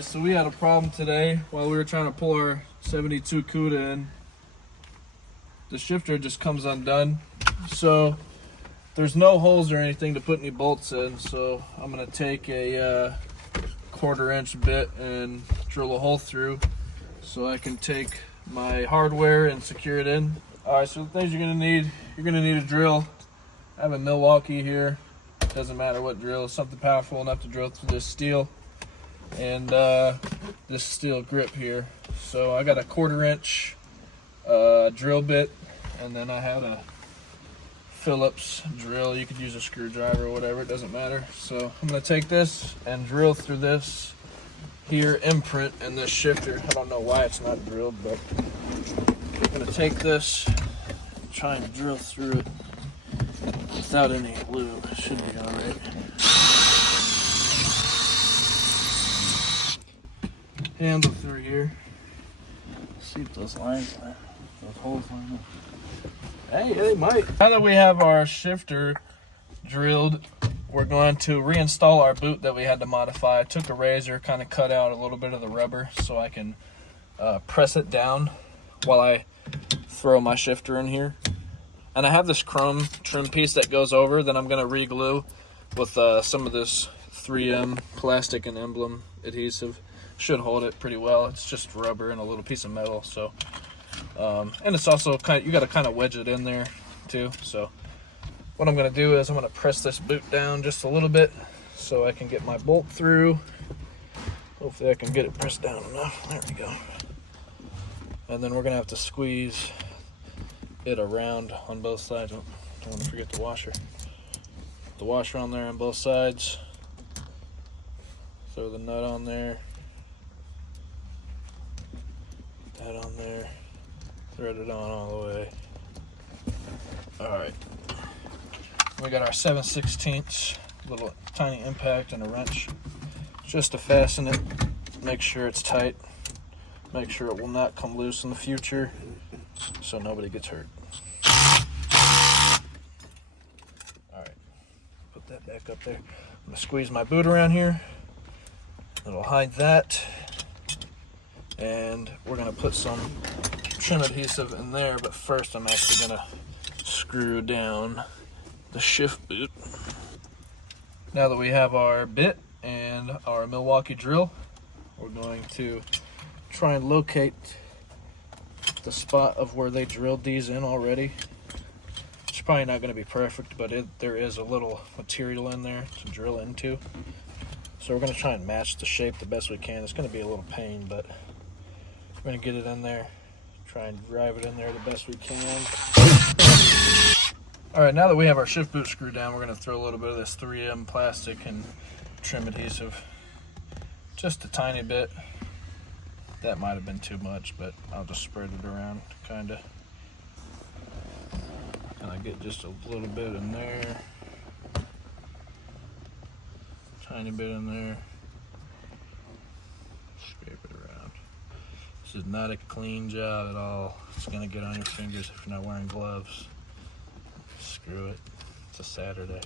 Alright, so we had a problem today while we were trying to pull our 72 Cuda in. The shifter just comes undone. So there's no holes or anything to put any bolts in, so I'm going to take a 1/4 inch bit and drill a hole through so I can take my hardware and secure it in. Alright, so the things you're going to need a drill. I have a Milwaukee here. Doesn't matter what drill, something powerful enough to drill through this steel and this steel grip here. So I got a 1/4 inch drill bit, and then I have a Phillips drill. You could use a screwdriver or whatever, it doesn't matter. So I'm going to take this and drill through this here imprint in this shifter. I don't know why it's not drilled, but I'm going to take this, try and drill through it without any lube. It should be alright. Handle through here. See if those lines are, those holes line up. Hey, they might. Now that we have our shifter drilled, we're going to reinstall our boot that we had to modify. I took a razor, kind of cut out a little bit of the rubber so I can press it down while I throw my shifter in here. And I have this chrome trim piece that goes over that I'm going to re-glue with some of this 3M plastic and emblem adhesive. Should hold it pretty well. It's just rubber and a little piece of metal. So, and it's also you got to kind of wedge it in there too. So, what I'm going to do is I'm going to press this boot down just a little bit so I can get my bolt through. Hopefully, I can get it pressed down enough. There we go. And then we're going to have to squeeze it around on both sides. Oh, don't want to forget the washer. The washer on there on both sides. Throw the nut on there. That on there. Thread it on all the way. Alright. We got our 7/16 little tiny impact and a wrench just to fasten it. Make sure it's tight. Make sure it will not come loose in the future so nobody gets hurt. Alright, put that back up there. I'm going to squeeze my boot around here. It'll hide that. And we're going to put some trim adhesive in there, but first I'm actually going to screw down the shift boot. Now that we have our bit and our Milwaukee drill, we're going to try and locate the spot of where they drilled these in already. It's probably not going to be perfect, but there is a little material in there to drill into. So we're going to try and match the shape the best we can. It's going to be a little pain, but we're going to get it in there, try and drive it in there the best we can. Alright, now that we have our shift boot screwed down, we're going to throw a little bit of this 3M plastic and trim adhesive. Just a tiny bit. That might have been too much, but I'll just spread it around, kind of. And I get just a little bit in there. Tiny bit in there. Scrape it around. This is not a clean job at all. It's going to get on your fingers if you're not wearing gloves. Screw it. It's a Saturday.